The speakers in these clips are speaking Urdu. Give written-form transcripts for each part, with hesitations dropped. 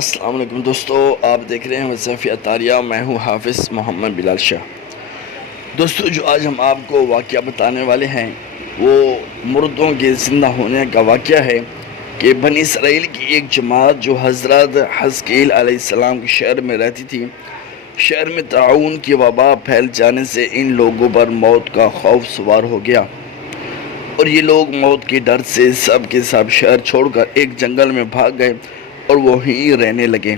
السلام علیکم دوستو، آپ دیکھ رہے ہیں وظیفہ اطاریہ۔ میں ہوں حافظ محمد بلال شاہ۔ دوستو، جو آج ہم آپ کو واقعہ بتانے والے ہیں وہ مردوں کے زندہ ہونے کا واقعہ ہے کہ بنی اسرائیل کی ایک جماعت جو حضرت حزقیل علیہ السلام کے شہر میں رہتی تھی، شہر میں طاعون کی وبا پھیل جانے سے ان لوگوں پر موت کا خوف سوار ہو گیا، اور یہ لوگ موت کے ڈر سے سب کے سب شہر چھوڑ کر ایک جنگل میں بھاگ گئے اور وہیں رہنے لگے۔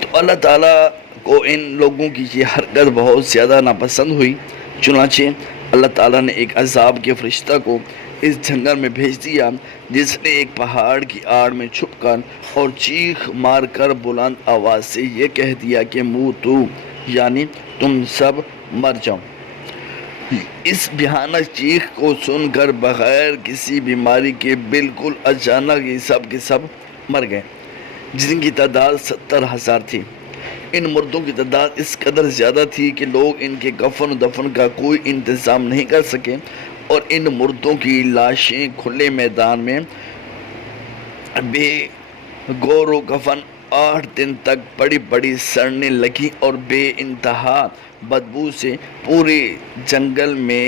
تو اللہ تعالیٰ کو ان لوگوں کی یہ حرکت بہت زیادہ ناپسند ہوئی، چنانچہ اللہ تعالیٰ نے ایک عذاب کے فرشتہ کو اس جنگل میں بھیج دیا، جس نے ایک پہاڑ کی آڑ میں چھپ کر اور چیخ مار کر بلند آواز سے یہ کہہ دیا کہ موتو، یعنی تم سب مر جاؤ۔ اس بھیانک چیخ کو سن کر بغیر کسی بیماری کے بالکل اچانک یہ سب کے سب مر گئے، جن کی تعداد 70,000 تھی۔ ان مردوں کی تعداد اس قدر زیادہ تھی کہ لوگ ان کے کفن و دفن کا کوئی انتظام نہیں کر سکے، اور ان مردوں کی لاشیں کھلے میدان میں بے گور و کفن 8 دن تک بڑی بڑی سڑنے لگی، اور بے انتہا بدبو سے پورے جنگل میں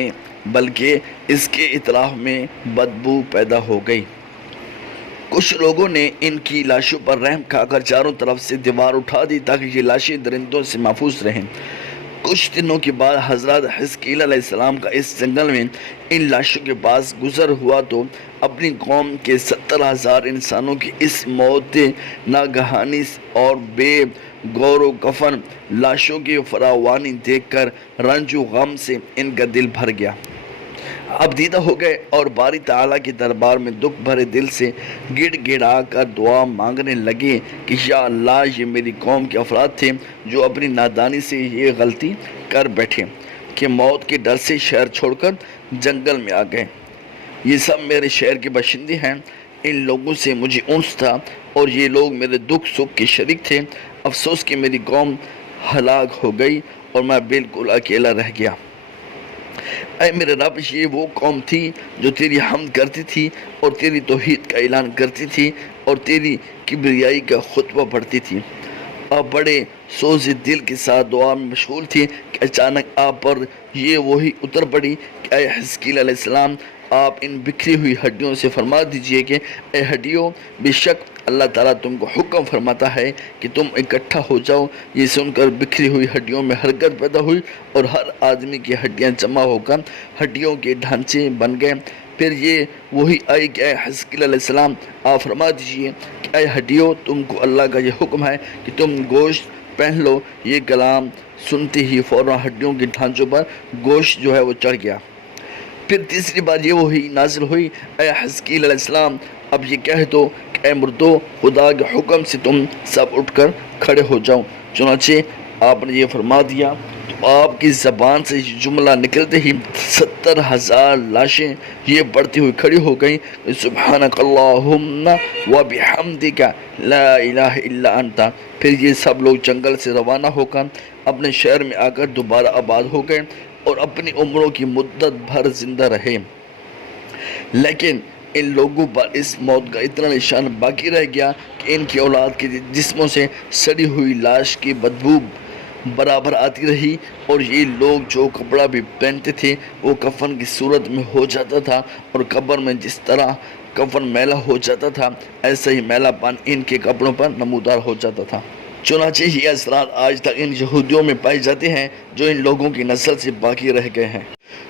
بلکہ اس کے اطراف میں بدبو پیدا ہو گئی۔ کچھ لوگوں نے ان کی لاشوں پر رحم کھا کر چاروں طرف سے دیوار اٹھا دی تاکہ یہ لاشیں درندوں سے محفوظ رہیں۔ کچھ دنوں کے بعد حضرت حزقیل علیہ السلام کا اس جنگل میں ان لاشوں کے پاس گزر ہوا تو اپنی قوم کے 70,000 انسانوں کی اس موت ناگہانی اور بے گور و کفن لاشوں کی فراوانی دیکھ کر رنج و غم سے ان کا دل بھر گیا، اب دیدہ ہو گئے، اور باری تعالیٰ کے دربار میں دکھ بھرے دل سے گڑ گڑا کر دعا مانگنے لگے کہ یا اللہ، یہ میری قوم کے افراد تھے جو اپنی نادانی سے یہ غلطی کر بیٹھے کہ موت کے ڈر سے شہر چھوڑ کر جنگل میں آ گئے۔ یہ سب میرے شہر کے باشندے ہیں، ان لوگوں سے مجھے انس تھا اور یہ لوگ میرے دکھ سکھ کے شریک تھے۔ افسوس کہ میری قوم ہلاک ہو گئی اور میں بالکل اکیلا رہ گیا۔ اے میرے رب، یہ وہ قوم تھی جو تیری حمد کرتی تھی اور تیری توحید کا اعلان کرتی تھی اور تیری کبریائی کا خطبہ پڑھتی تھی۔ آپ بڑے سوز دل کے ساتھ دعا میں مشغول تھی کہ اچانک آپ پر یہ وحی اتر پڑی کہ اے حزقیل علیہ السلام، آپ ان بکھری ہوئی ہڈیوں سے فرما دیجئے کہ اے ہڈیوں، بے شک اللہ تعالیٰ تم کو حکم فرماتا ہے کہ تم اکٹھا ہو جاؤ۔ یہ سن کر بکھری ہوئی ہڈیوں میں حرکت پیدا ہوئی اور ہر آدمی کی ہڈیاں جمع ہو کر ہڈیوں کے ڈھانچے بن گئے۔ پھر یہ وہی آئی کہ اے حزقیل علیہ السلام، آپ فرما دیجئے کہ اے ہڈیوں، تم کو اللہ کا یہ حکم ہے کہ تم گوشت پہن لو۔ یہ کلام سنتے ہی فوراً ہڈیوں کے ڈھانچوں پر گوشت جو ہے وہ چڑھ گیا۔ پھر تیسری بار یہ وہی نازل ہوئی، اے حزقیل علیہ السلام، اب یہ کہہ دو کہ اے مردو، خدا کے حکم سے تم سب اٹھ کر کھڑے ہو جاؤ۔ چنانچہ آپ نے یہ فرما دیا تو آپ کی زبان سے یہ جملہ نکلتے ہی 70,000 لاشیں یہ بڑھتی ہوئی کھڑی ہو گئیں، سبحانک اللہم و بحمدک لا الہ الا انت۔ پھر یہ سب لوگ جنگل سے روانہ ہو کر اپنے شہر میں آ کر دوبارہ آباد ہو گئے اور اپنی عمروں کی مدت بھر زندہ رہے۔ لیکن ان لوگوں پر اس موت کا اتنا نشان باقی رہ گیا کہ ان کی اولاد کے جسموں سے سڑی ہوئی لاش کی بدبو برابر آتی رہی، اور یہ لوگ جو کپڑا بھی پہنتے تھے وہ کفن کی صورت میں ہو جاتا تھا، اور قبر میں جس طرح کفن میلا ہو جاتا تھا ایسا ہی میلا پن ان کے کپڑوں پر نمودار ہو جاتا تھا۔ چنانچہ یہ اثرات آج تک ان یہودیوں میں پائے جاتے ہیں جو ان لوگوں کی نسل سے باقی رہ گئے ہیں۔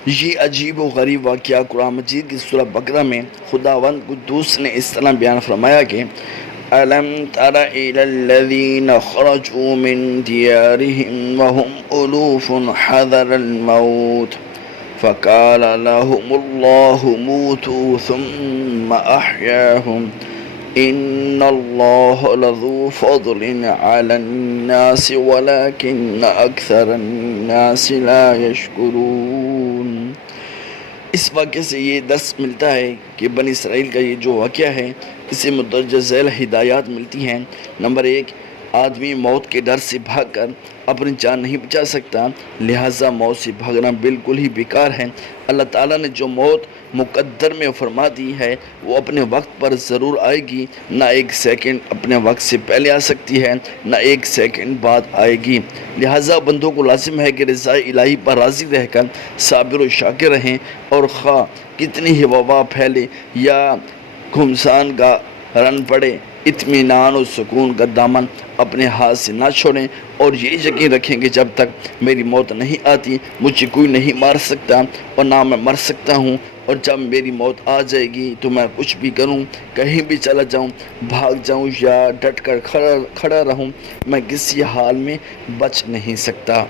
یہ عجیب و غریب واقعہ قرآن مجید کی سورہ بقرہ میں خداوند قدوس نے اس طرح بیان فرمایا کہ أَلَمْ تَرَ إِلَى الَّذِينَ خَرَجُوا مِنْ دِيَارِهِمْ وَهُمْ أُلُوفٌ حَذَرَ الْمَوْتِ فَقَالَ لَهُمُ اللَّهُ مُوتُوا ثُمَّ أَحْيَاهُمْ إِنَّ اللَّهَ لَذُو فَضْلٍ عَلَى النَّاسِ وَلَكِنَّ أَكْثَرَ النَّاسِ لَا يَشْكُرُونَ۔ اس واقعے سے یہ درس ملتا ہے کہ بنی اسرائیل کا یہ جو واقعہ ہے، اسے مندرجہ ذیل ہدایات ملتی ہیں۔ نمبر 1، آدمی موت کے ڈر سے بھاگ کر اپنی جان نہیں بچا سکتا، لہٰذا موت سے بھاگنا بالکل ہی بیکار ہے۔ اللہ تعالیٰ نے جو موت مقدر میں فرما دی ہے وہ اپنے وقت پر ضرور آئے گی، نہ ایک سیکنڈ اپنے وقت سے پہلے آ سکتی ہے، نہ ایک سیکنڈ بعد آئے گی۔ لہٰذا بندوں کو لازم ہے کہ رضا الہی پر راضی رہ کر صابر و شاکر رہیں، اور خواہ کتنی ہی وبا پھیلے یا گھمسان کا رن پڑے، اطمینان و سکون کا دامن اپنے ہاتھ سے نہ چھوڑیں، اور یہ یقین رکھیں کہ جب تک میری موت نہیں آتی مجھے کوئی نہیں مار سکتا، اور نہ میں مر سکتا ہوں، اور جب میری موت آ جائے گی تو میں کچھ بھی کروں، کہیں بھی چلا جاؤں، بھاگ جاؤں یا ڈٹ کر کھڑا رہوں، میں کسی حال میں بچ نہیں سکتا۔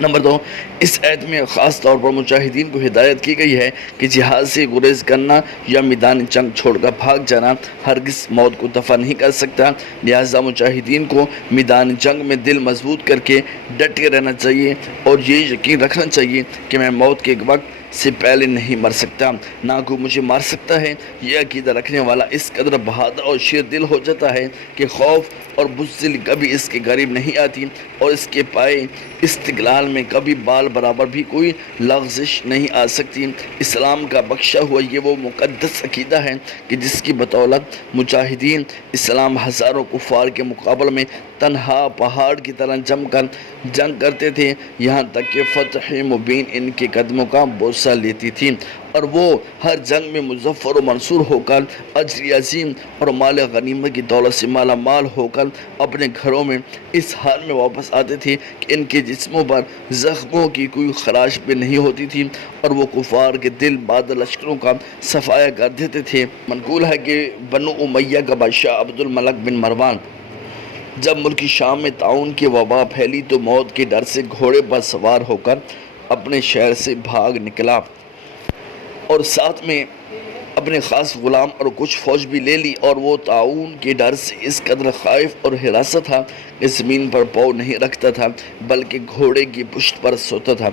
نمبر 2، اس آیت میں خاص طور پر مجاہدین کو ہدایت کی گئی ہے کہ جہاد سے گریز کرنا یا میدان جنگ چھوڑ کر بھاگ جانا ہرگز موت کو دفع نہیں کر سکتا۔ لہٰذا مجاہدین کو میدان جنگ میں دل مضبوط کر کے ڈٹے رہنا چاہیے، اور یہ یقین رکھنا چاہیے کہ میں موت کے وقت سے پہلے نہیں مر سکتا، نہ کوئی مجھے مار سکتا ہے۔ یہ عقیدہ رکھنے والا اس قدر بہادر اور شیر دل ہو جاتا ہے کہ خوف اور بزدلی کبھی اس کے قریب نہیں آتی، اور اس کے پائے استقلال میں کبھی بال برابر بھی کوئی لغزش نہیں آ سکتی۔ اسلام کا بخشا ہوا یہ وہ مقدس عقیدہ ہے کہ جس کی بدولت مجاہدین اسلام ہزاروں کفار کے مقابلے میں تنہا پہاڑ کی طرح جم کر جنگ کرتے تھے، یہاں تک کہ فتح مبین ان کے قدموں کا بوسہ لیتی تھی، اور وہ ہر جنگ میں مظفر و منصور ہو کر اجر عظیم اور مال غنیمت کی دولت سے مالا مال ہو کر اپنے گھروں میں اس حال میں واپس آتے تھے کہ ان کے جسموں پر زخموں کی کوئی خراش بھی نہیں ہوتی تھی، اور وہ کفار کے دل بعد لشکروں کا صفایا کر دیتے تھے۔ منقول ہے کہ بنو امیہ کا بادشاہ عبد الملک بن مروان جب ملک شام میں طاعون کی وبا پھیلی تو موت کے ڈر سے گھوڑے پر سوار ہو کر اپنے شہر سے بھاگ نکلا، اور ساتھ میں اپنے خاص غلام اور کچھ فوج بھی لے لی، اور وہ طاعون کے ڈر سے اس قدر خائف اور ہراساں تھا کہ زمین پر پاؤں نہیں رکھتا تھا بلکہ گھوڑے کی پشت پر سوتا تھا۔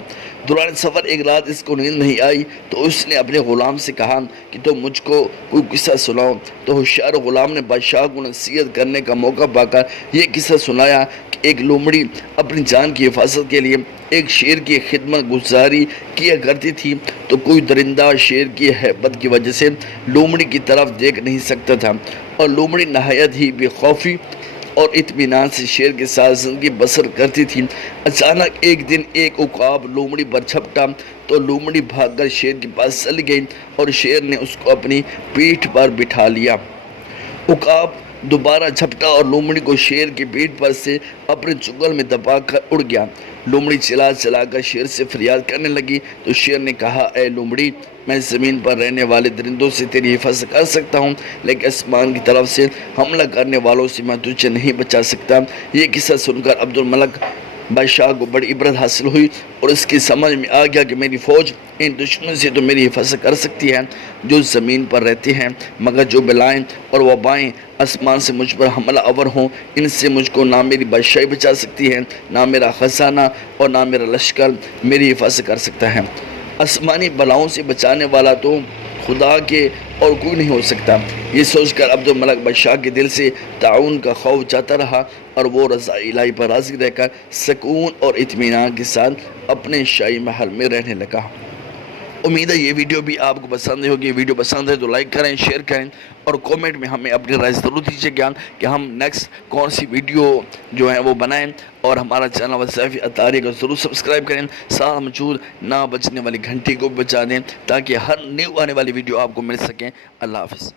دوران سفر ایک رات اس کو نیند نہیں آئی تو اس نے اپنے غلام سے کہا کہ تم مجھ کو کوئی قصہ سناؤ، تو ہوشیار غلام نے بادشاہ کو نصیحت کرنے کا موقع پا کر یہ قصہ سنایا کہ ایک لومڑی اپنی جان کی حفاظت کے لیے ایک شیر کی خدمت گزاری کیا کرتی تھی، تو کوئی درندہ شیر کی ہیبت کی وجہ سے لومڑی کی طرف دیکھ نہیں سکتا تھا، اور لومڑی نہایت ہی بے خوفی اور اطمینان سے شیر کے ساتھ زندگی بسر کرتی تھی۔ اچانک ایک دن ایک عقاب لومڑی پر جھپٹا تو لومڑی بھاگ کر شیر کے پاس چلی گئی، اور شیر نے اس کو اپنی پیٹھ پر بٹھا لیا۔ عقاب دوبارہ جھپٹا اور لومڑی کو شیر کی پیٹھ پر سے اپنے چنگل میں دبا کر اڑ گیا۔ لومڑی چلا چلا کر شیر سے فریاد کرنے لگی تو شیر نے کہا، اے لومڑی، میں زمین پر رہنے والے درندوں سے تیری حفاظت کر سکتا ہوں، لیکن آسمان کی طرف سے حملہ کرنے والوں سے میں تجھے نہیں بچا سکتا۔ یہ قصہ سن کر عبد الملک بادشاہ کو بڑی عبرت حاصل ہوئی، اور اس کی سمجھ میں آ گیا کہ میری فوج ان دشمن سے تو میری حفاظت کر سکتی ہے جو زمین پر رہتے ہیں، مگر جو بلائیں اور وبائیں آسمان سے مجھ پر حملہ آور ہوں، ان سے مجھ کو نہ میری بادشاہی بچا سکتی ہے، نہ میرا خزانہ اور نہ میرا لشکر میری حفاظت کر سکتا ہے۔ آسمانی بلاؤں سے بچانے والا تو خدا کے اور کوئی نہیں ہو سکتا۔ یہ سوچ کر عبد الملک بادشاہ کے دل سے طاعون کا خوف جاتا رہا، اور وہ رضا الہی پر راضی رہ کر سکون اور اطمینان کے ساتھ اپنے شاہی محل میں رہنے لگا۔ امید ہے یہ ویڈیو بھی آپ کو پسند ہوگی۔ ویڈیو پسند ہے تو لائک کریں، شیئر کریں، اور کومنٹ میں ہمیں اپنی رائے ضرور دیجیے گا کہ ہم نیکسٹ کون سی ویڈیو جو ہے وہ بنائیں، اور ہمارا چینل وظیفی اطاریہ کو ضرور سبسکرائب کریں، ساتھ موجود نہ بجنے والی گھنٹی کو بجا دیں تاکہ ہر نیو آنے والی ویڈیو آپ کو مل سکیں۔ اللہ حافظ۔